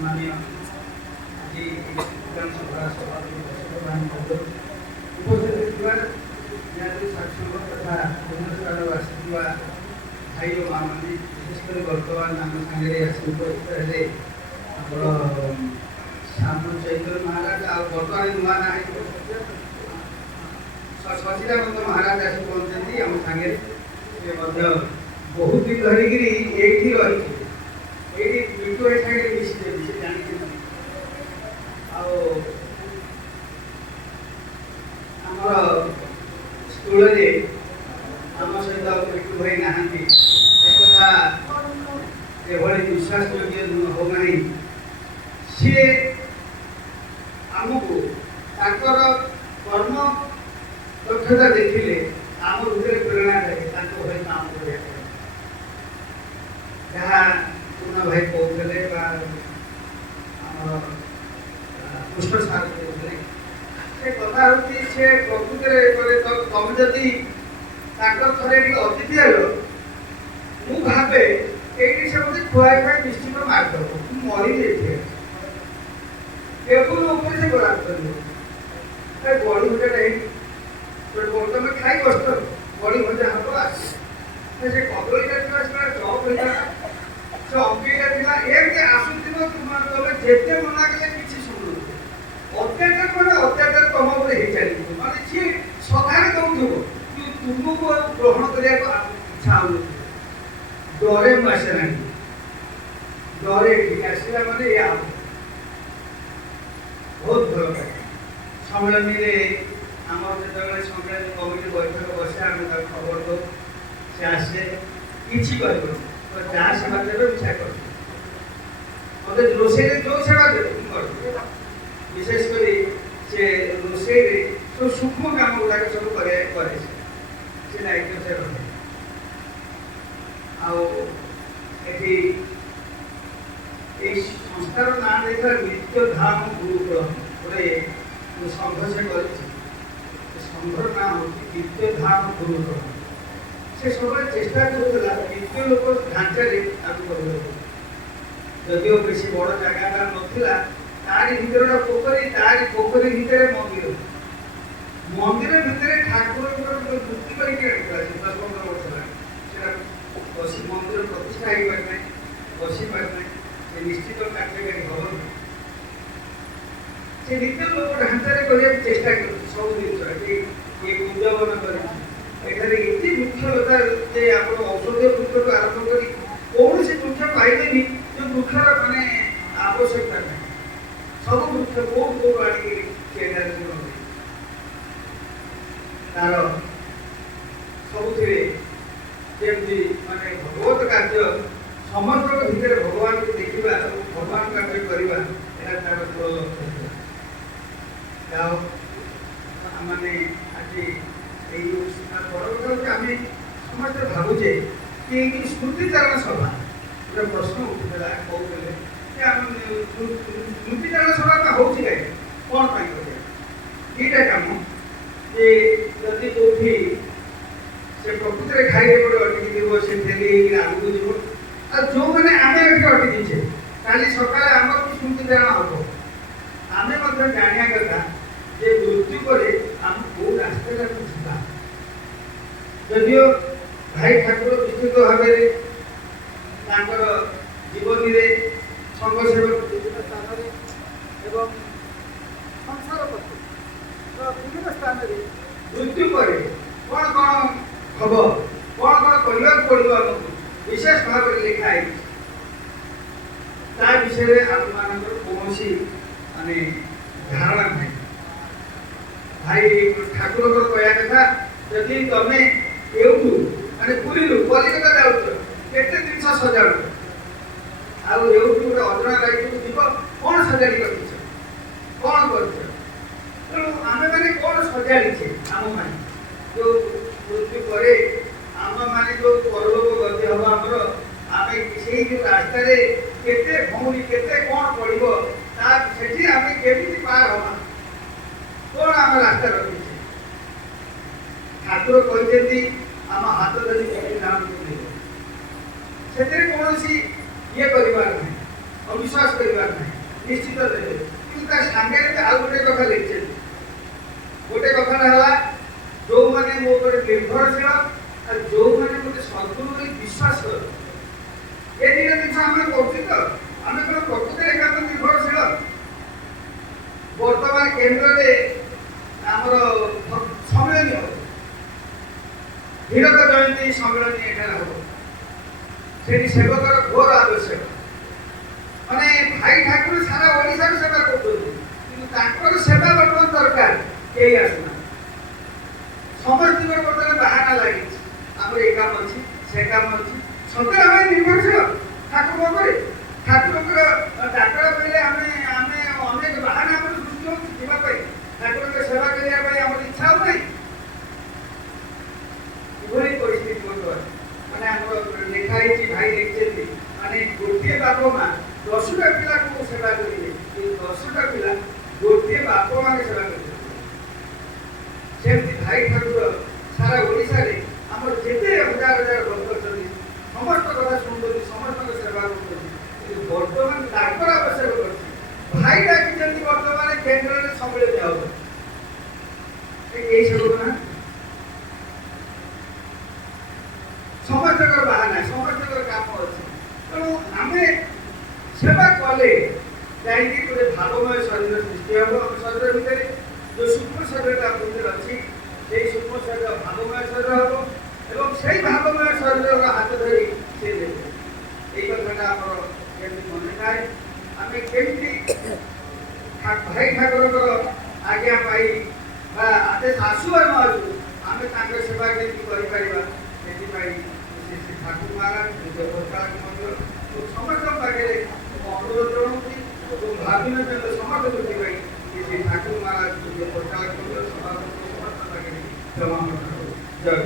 माननीय आज विधानसभा सभापति उपस्थित शासन तथा भुवनेश्वर आसुवा भाई और माँ मैंने विशेषकर बर्तमान आम सागे उपस्थित है श्याम चैतन्य महाराज आ बर्तमान नुआ ना सचिदानंद महाराज आसी पहुंचती आम सागे बहुत दिन धरिकी ये रही बिटू सागे मिशी से जानी आमर स्कूल आम सहित बिटू भाई नहांती विश्वास योग्य होना सी आमको कर्म दक्षता देखिले आम भीतर प्रेरणा जाए भाई काम कर जहाँ पूर्ण भाई कहते कृष्ण सार कहते से कथा हूँ से प्रकृत तुम जदि थे अतिथि हेल मु भावे ये से मत खुआई निश्चित मारदेव मरी जाइए टेबुल से बराबर कर बड़ी भजा तुम खाई बस बड़ी भजा हम आस कदलीटा चप से अंकीटा एमती आसुव तुम जिते मना कले कि शुणु अत्याचार मैंने अत्याचार तुम हो चली मानते सी सदारे दौथु तुमको ग्रहण करने इच्छा हो डरे मुझे ना डरे आसला मैंने या बहुत भल लगे सम्मेलन आम जो सम्मेलन कमिटी बैठक बसे आम खबर दो से आसे किसी कर जहाँ सेवा देवे इच्छा कर मत रोसे जो सेवा देवे विशेषकर से रोसे सब सूक्ष्म काम गुड़ाक सब करे से दायित्व से रहे आठी संस्थार ना देखा नित्य धाम गुरुकुल गोटे संघ से कर संघर ना हूँ नित्य धाम गुरुकुल से सब चेष्टा करूला नित्य लोक ढांचा जदिव बेस बड़ जगह नाला तारी भर पोखरी पोखरी भितर मंदिर मंदिर भितर ठाकुर मूर्ति करके 10-15 वर्ष बस मंदिर प्रतिष्ठा हो पारे बसी पारे निश्चित कार्यकारी हम से नित्य लोक ढांचा करने चेष्टा कर सब जिन उद्यापन कर वृक्षलता आप औषधीय वृक्ष आरंभ कर कौन से वृक्ष पाइबे जो वृक्षर मानने आवश्यकता नहीं सब वृक्ष कौ आड़ तार सबुरे जमी माने भगवत कार्य समस्त भितर भगवान को देखा भगवान कार्य करवा तार मूल लक्ष्य जाओ मैंने आज बड़ कथा आम समस्त भावुचे कि स्मृतिचारण सभा गोटे प्रश्न उठा कहते स्मृतिचारण सभा हूँ कौन दुटा कम जे जदि कौटी से प्रकृति खाई गोटे अटकी से ठेली आगू जीव आ जो मैंने आम ये अटकीचे काली सकाले आम स्मृतिचारण हम आम जाना कथा जे मृत्यु पर आम कौ रास्ता जा जदिव भाई ठाकुर विस्तृत भाव जीवन में संघ सेवक विभिन्न स्थान एवं संसार प्रति विभिन्न स्थान मृत्यु पर कौन कौन हम कौन कौन करने पड़ो आमको विशेष भाव में लिखाई ता विषय आम मान कौन माने धारणा नहीं भाई ठाकुर कहया कथा जदि तुम एवठू माने पुरी कलिकता जाऊच केते जिन सजाड़ आउ एवठू गोटे अजଣା राइट जीव कौन सजाड़ी कर कौन कर तेणु आम मैंने कौन सजाड़ीचे आम मान जो मृत्यु पर आम मैंने जो परलोक गति हम आमर आम से जो रास्तार केते भौणी केते कौन पड़ो से आम केमी पार हवा कौन आम रास्ता रखीचे ठाकुर कहते आम हाथ धरी नाम ସେଥିରେ କୌଣସି ଇଏ କରିବାର ନାହିଁ, ଅବିଶ୍ୱାସ କରିବାର ନାହିଁ, ନିଶ୍ଚିତ ଦେବେ। କିନ୍ତୁ ତା ସାଙ୍ଗରେ ବି ଆଉ ଗୋଟେ କଥା ଲେଖିଛନ୍ତି। ଗୋଟେ କଥାଟା ହେଲା ଯୋଉମାନେ ମୋ ଉପରେ ନିର୍ଭରଶୀଳ ଆଉ ଯୋଉମାନେ ମୋତେ ସଦ୍ଗୁରୁ ବୋଲି ବିଶ୍ୱାସ କର। ଏ ଦିଟା ଜିନିଷ ଆମେ କରୁଛୁ ତ। ଆମେ କ'ଣ ପ୍ରକୃତରେ ଏକାନ୍ତ ନିର୍ଭରଶୀଳ? ବର୍ତ୍ତମାନ କେନ୍ଦ୍ରରେ ଆମର ସମ୍ମିଳନୀ ହବ, ହୀରକ ଜୟନ୍ତୀ ସମ୍ମିଳନୀ ଏଠାରେ ହବ। ସେଠି ସେବକର ଘୋର ଆବଶ୍ୟକ। ମାନେ ଭାଇ ଠାକୁର ସାରା ଓଡ଼ିଶାର ସେବା କରୁଛନ୍ତି, କିନ୍ତୁ ତାଙ୍କର ସେବା ବର୍ତ୍ତମାନ ଦରକାର, କେହି ଆସୁନାହାନ୍ତି। ସମସ୍ତଙ୍କର ବର୍ତ୍ତମାନ ବାହାନା ଲାଗିଛି, ଆମର ଏ କାମ ଅଛି, ସେ କାମ ଅଛି। ସତରେ ଆମେ ନିର୍ଭରଶୀଳ ଠାକୁରଙ୍କ ଉପରେ। ଠାକୁରଙ୍କର ଡାକରା ପାଇଲେ ଆମେ ଅନେକ ବାହାନା ଆମର ସୃଷ୍ଟି ହେଉଛି ଯିବା ପାଇଁ, ଠାକୁରଙ୍କ ସେବା କରିବା ପାଇଁ ଆମର ଇଚ୍ଛା ହଉ ନାହିଁ। ଏଭଳି ପରିସ୍ଥିତି ବର୍ତ୍ତମାନ ମାନେ ଆମର ଲେଖା ହେଇଛି, ଭାଇ ଲେଖିଛନ୍ତି, ମାନେ ଗୋଟିଏ ବାପ ମା 10ଟା ପିଲାକୁ ସେବା କରିବେ, କିନ୍ତୁ 10ଟା ପିଲା ଗୋଟିଏ ବାପ ମାଆଙ୍କ ସେବା କରିବେ। ସେମିତି ଭାଇ ଠାକୁର ସାରା ଓଡ଼ିଶାରେ ଆମର ଯେତେ ହଜାର ହଜାର ଭକ୍ତ ଅଛନ୍ତି ସମସ୍ତ କଥା ଶୁଣୁଛନ୍ତି, ସମସ୍ତଙ୍କ ସେବା କରୁଛନ୍ତି। କିନ୍ତୁ ବର୍ତ୍ତମାନ ତାଙ୍କର ଆବଶ୍ୟକ କରୁଛି। ଭାଇ ଡାକିଛନ୍ତି ବର୍ତ୍ତମାନ କେନ୍ଦ୍ରରେ ସମ୍ମିଳନୀ ହବ, କେହି ସେବକ ନାହାନ୍ତି। ସମସ୍ତଙ୍କର ବାହାନା, ସମସ୍ତଙ୍କର କାମ ଅଛି। ତେଣୁ ଆମେ ସେବା କଲେ ଯାଇକି ଗୋଟେ ଭାବମୟ ଶରୀର ସୃଷ୍ଟି ହେବ। ଆମ ଶରୀର ଭିତରେ ଯେଉଁ ସୂକ୍ଷ୍ମ ଶରୀରଟା ଭିତରେ ଅଛି, ସେଇ ସୂକ୍ଷ୍ମ ଶରୀର ଭାବମୟ ଶରୀର ହେବ ଏବଂ ସେଇ ଭାବମୟ ଶରୀରର ହାତ ଧରି ସେ ଦେବେ। ଏଇ କଥାଟା ଆମର କେମିତି ମନେ ଥାଏ। ଆମେ କେମିତି ଭାଇ ଠାକୁରଙ୍କର ଆଜ୍ଞା ପାଇ ବା ଆଦେଶ ଆସୁ ବା ନ ଆସୁ ଆମେ ତାଙ୍କ ସେବା କେମିତି କରିପାରିବା, ସେଥିପାଇଁ ଶ୍ରୀ ଠାକୁର ମହାରାଜ ନିଜ ପ୍ରଚାରକ ମଧ୍ୟ ସମସ୍ତଙ୍କ ପାଖରେ ଅନୁରୋଧ ଜଣାଉଛି ଏବଂ ଭାବିନଚନ୍ଦ୍ର ସମସ୍ତ ବୃତ୍ତି ପାଇଁ ଶ୍ରୀ ଠାକୁର ମହାରାଜ ନିଜ ପ୍ରଚାରକ ମଧ୍ୟ ସଭାପତି ସମସ୍ତ ପାଖରେ କ୍ଷମା ପ୍ରାର୍ଥନା କରୁଛି। ଜୟ